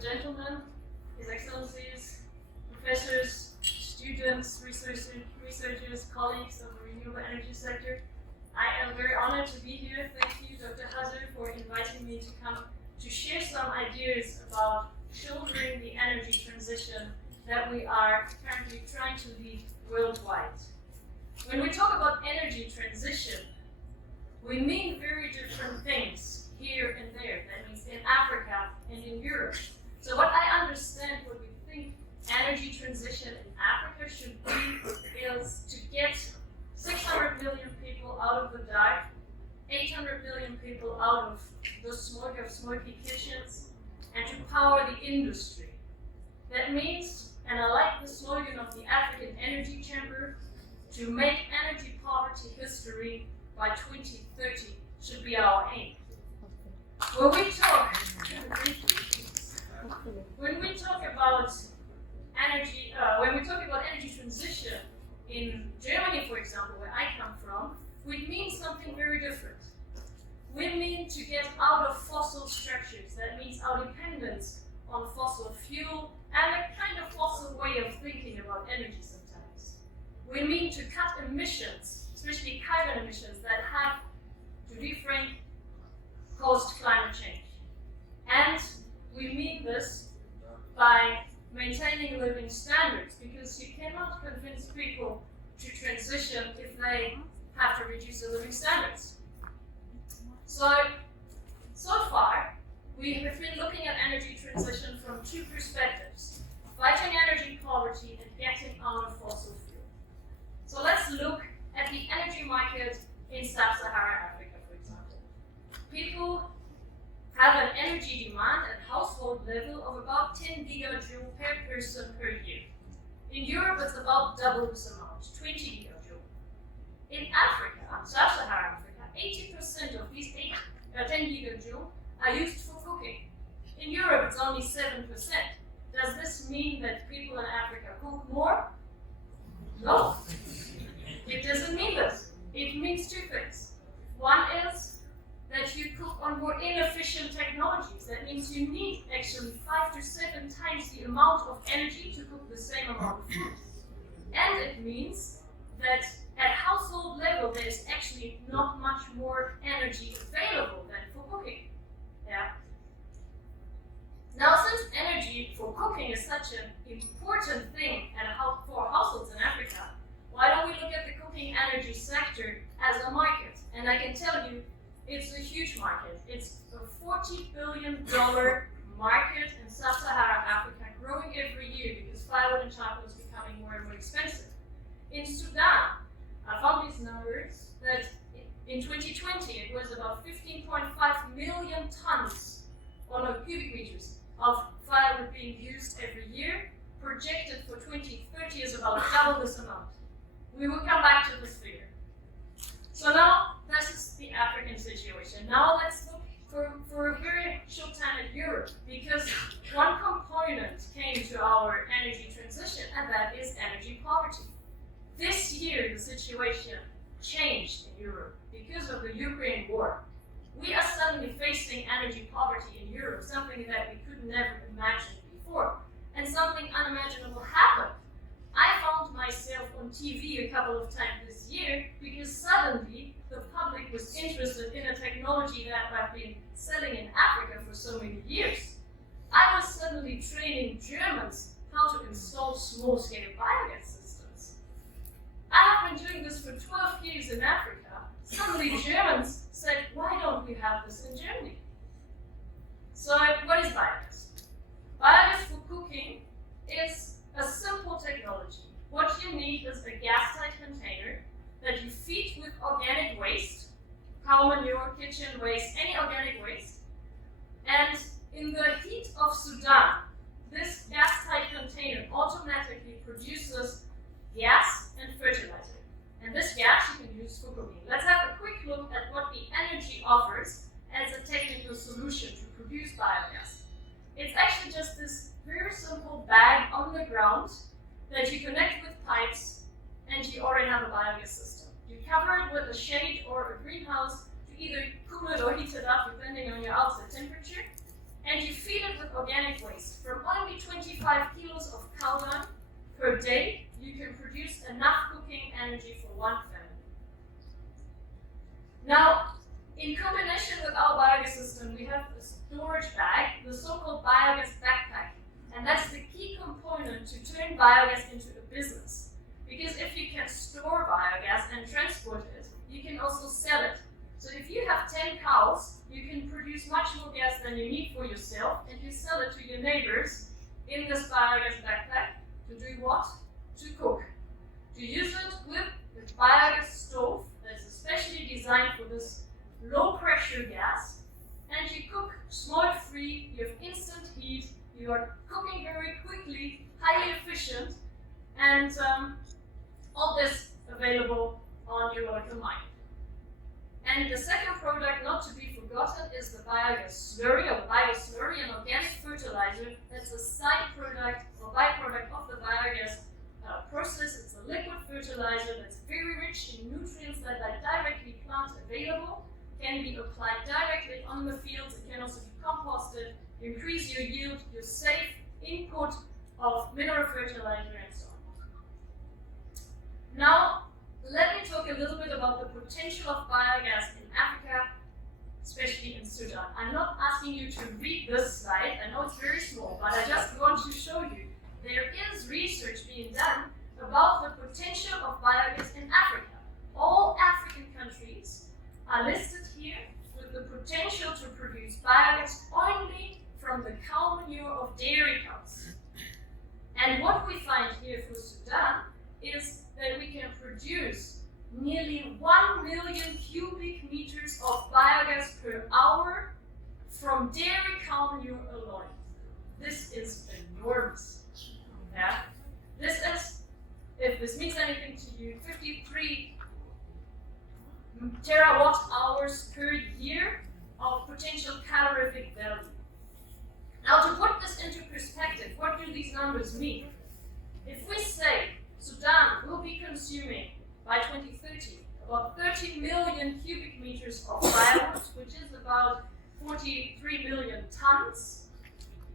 and gentlemen, His Excellencies, professors, students, researchers, colleagues of the renewable energy sector, I am very honored to be here. Thank you, Dr. Hazard, for inviting me to come to share some ideas about shouldering the energy transition that we are currently trying to lead worldwide. When we talk about energy transition, we mean very different things here and there. That means in Africa and in Europe. So what I understand, what we think energy transition in Africa should be is to get 600 million people out of the dark, 800 million people out of the smoke of smoky kitchens, and to power the industry. That means, and I like the slogan of the African Energy Chamber, to make energy poverty history by 2030 should be our aim. When we talk about energy transition in Germany, for example, where I come from, we mean something very different. We mean to get out of fossil structures. That means our dependence on fossil fuel and a kind of fossil way of thinking about energy sometimes. We mean to cut emissions, especially carbon emissions that have, to be frank, caused climate change. And we mean this by maintaining living standards, because you cannot convince people to transition if they have to reduce their living standards. So far, we have been looking at energy transition from two perspectives: fighting energy poverty and getting out of fossil fuel. So let's look at the energy market in sub-Saharan Africa, for example. People have an energy demand at household level of about 10 gigajoule per person per year. In Europe, it's about double this amount, 20 gigajoule. In Africa, sub-Saharan Africa, 80% of these 10 gigajoule are used for cooking. In Europe, it's only 7%. Does this mean that people in Africa cook more? No. It doesn't mean this. It means two things. One is that you cook on more inefficient technologies. That means you need actually 5 to 7 times the amount of energy to cook the same amount of food. And it means that at household level, there is actually not much more energy available than for cooking. Yeah. Now, since energy for cooking is such an important thing for households in Africa, why don't we look at the cooking energy sector as a market? And I can tell you, it's a huge market. It's a $40 billion market in sub-Saharan Africa, growing every year because firewood and charcoal is becoming more and more expensive. In Sudan, I found these numbers that in 2020 it was about 15.5 million tons cubic meters of firewood being used every year. Projected for 2030 is about double this amount. We will come back to this figure. So now, this is the African situation. Now let's look for a very short time at Europe, because one component came to our energy transition, and that is energy poverty. This year, the situation changed in Europe because of the Ukraine war. We are suddenly facing energy poverty in Europe, something that we could never imagine before, and something unimaginable happened. I found myself on TV a couple of times this year because suddenly the public was interested in a technology that I've been selling in Africa for so many years. I was suddenly training Germans how to install small-scale biogas systems. I have been doing this for 12 years in Africa. Suddenly Germans said, why don't we have this in Germany? So what is biogas? Biogas for cooking is a simple technology. What you need is a gas-tight container that you feed with organic waste, cow manure, kitchen waste, any organic waste. And in the heat of Sudan, this gas-tight container automatically produces gas and fertilizer. And this gas you can use for cooking. Let's have a quick look at what the energy offers as a technical solution to produce biogas. It's actually just this very simple bag on the ground that you connect with pipes, and you already have a biogas system. You cover it with a shade or a greenhouse to either cool it or heat it up depending on your outside temperature, and you feed it with organic waste. From only 25 kilos of cow dung per day, you can produce enough cooking energy for one family. Now, in combination with our biogas system, we have a storage bag, the so-called biogas backpack. And that's the key component to turn biogas into a business. Because if you can store biogas and transport it, you can also sell it. So if you have 10 cows, you can produce much more gas than you need for yourself, and you sell it to your neighbors in this biogas backpack to do what? To cook. To use it with a biogas stove that's especially designed for this low pressure gas, and you cook smoke-free, you have instant heat, you are cooking very quickly, highly efficient, and all this available on your local market. And the second product not to be forgotten is the biogas slurry, or bioslurry, an organic fertilizer that's a side product or byproduct of the biogas process. It's a liquid fertilizer that's very rich in nutrients that are directly plant available, can be applied directly on the fields, it can also be composted, increase your yield, your safe input of mineral fertilizer, and so on. Now, let me talk a little bit about the potential of biogas in Africa, especially in Sudan. I'm not asking you to read this slide, I know it's very small, but I just want to show you there is research being done about the potential of biogas in Africa. All African countries are listed here with the potential to produce biogas only from the cow manure of dairy cows. And what we find here for Sudan is that we can produce nearly 1 million cubic meters of biogas per hour from dairy cow manure alone. This is enormous. Yeah? This is, if this means anything to you, 53 terawatt hours per year of potential calorific value. Now, to put this into perspective, what do these numbers mean? If we say Sudan will be consuming by 2030 about 30 million cubic meters of firewood, which is about 43 million tons,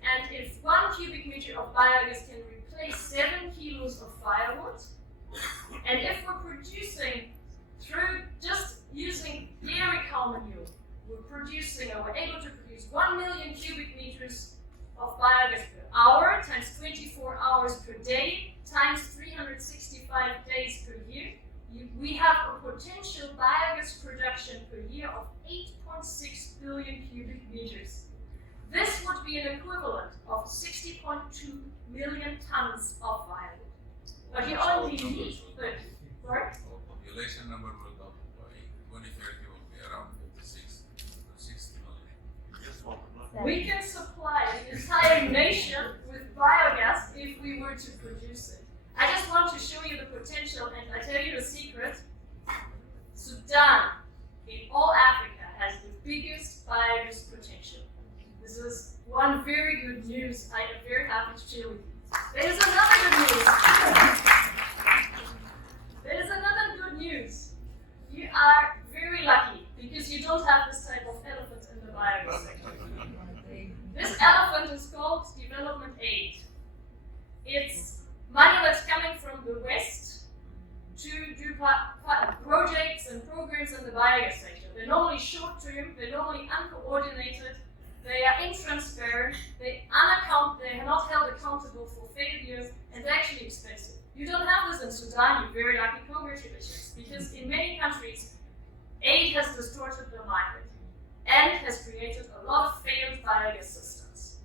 and if 1 cubic meter of biogas can replace 7 kilos of firewood, and if we're producing through just using dairy cow manure, we're able to produce 1 million cubic meters of biogas per hour, times 24 hours per day, times 365 days per year. We have a potential biogas production per year of 8.6 billion cubic meters. This would be an equivalent of 60.2 million tons of firewood. But you only need 30. Sorry? Population number will double by 2030 will be around 56 to 60 million. We can supply the entire nation with biogas if we were to produce it. I just want to show you the potential, and I tell you the secret. Sudan, in all Africa, has the biggest biogas potential. This is one very good news I am very happy to share with you. There is another good news. There is another good news. You are very lucky because you don't have this type of elephant in the biogas sector. This elephant is called development aid. It's money that's coming from the West to do projects and programs in the biogas sector. They're normally short-term, they're normally uncoordinated, they are intransparent, they are not held accountable for failures, and they're actually expensive. You don't have this in Sudan, you're very lucky, congratulations, because in many countries, aid has distorted the market and has created a lot of failed biogas systems.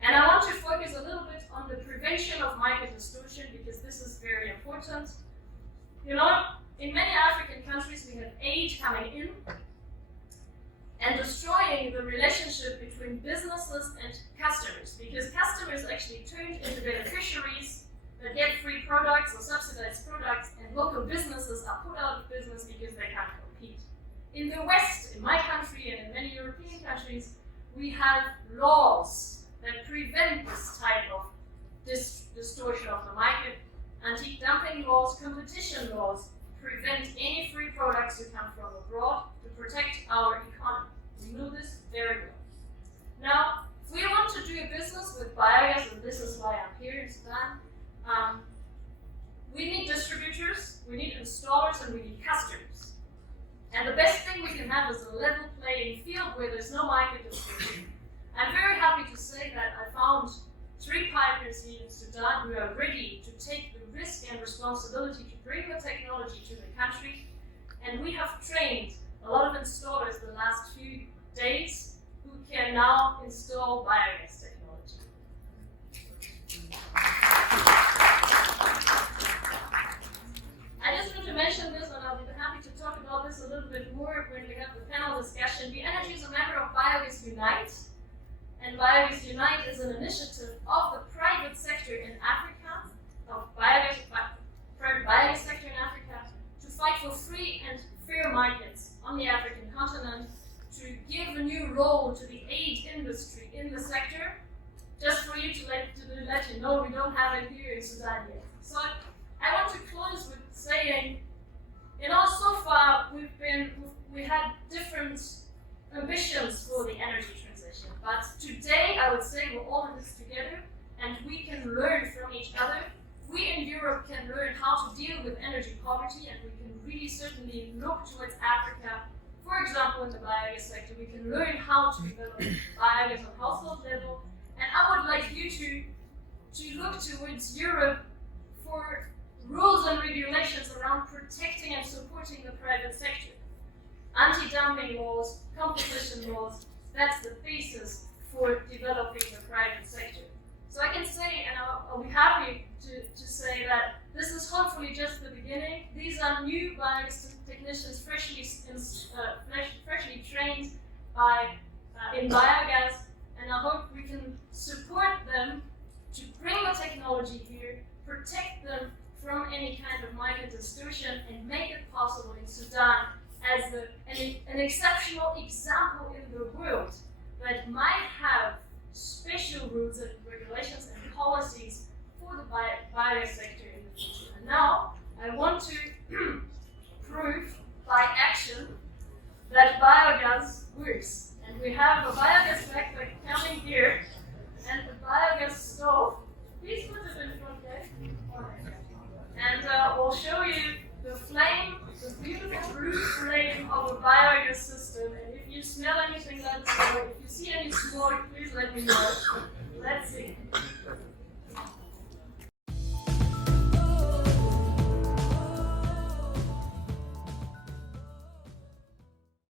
And I want to focus a little bit on the prevention of market distortion because this is very important. You know, in many African countries we have aid coming in and destroying the relationship between businesses and customers, because customers actually turned into beneficiaries that get free products or subsidized products, and local businesses are put out of business because they can't compete. In the West, in my country and in many European countries, we have laws that prevent this type of distortion of the market. Anti-dumping laws, competition laws prevent any free products to come from abroad to protect our economy. We know this very well. Now, can have is a level playing field where there's no market distortion. I'm very happy to say that I found 3 partners here in Sudan who are ready to take the risk and responsibility to bring the technology to the country. And we have trained a lot of installers the last few days who can now install biogas technology. I just want to mention this, and I'll be happy to talk about this a little bit more when we have the panel discussion. The Energy is a member of Biogas Unite, and Biogas Unite is an initiative of the private sector in Africa, of private biogas sector in Africa, to fight for free and fair markets on the African continent, to give a new role to the aid industry in the sector. Just for you to let you know, we don't have it here in Sudan yet. So I want to close with saying, so far we had different ambitions for the energy transition, but today I would say we're all in this together and we can learn from each other. We in Europe can learn how to deal with energy poverty, and we can really certainly look towards Africa. For example, in the biogas sector, we can learn how to develop biogas on household level, and I would like you to look towards Europe for rules and regulations around protecting and supporting the private sector. Anti-dumping laws, competition laws, that's the thesis for developing the private sector. So I can say, and I'll be happy to say that this is hopefully just the beginning. These are new biogas technicians freshly trained in biogas, and I hope we can support them to bring the technology here, protect them from any kind of market distortion, and make it possible in Sudan as an exceptional example in the world that might have special rules and regulations and policies for the biogas sector in the future. And now I want to prove by action that biogas works. And we have a biogas backpack coming here and the biogas stove. Please put it in front there. And we'll show you the flame, the beautiful blue flame of a biogas system. And if you smell anything, let us know. If you see any smoke, please let me know. Let's see.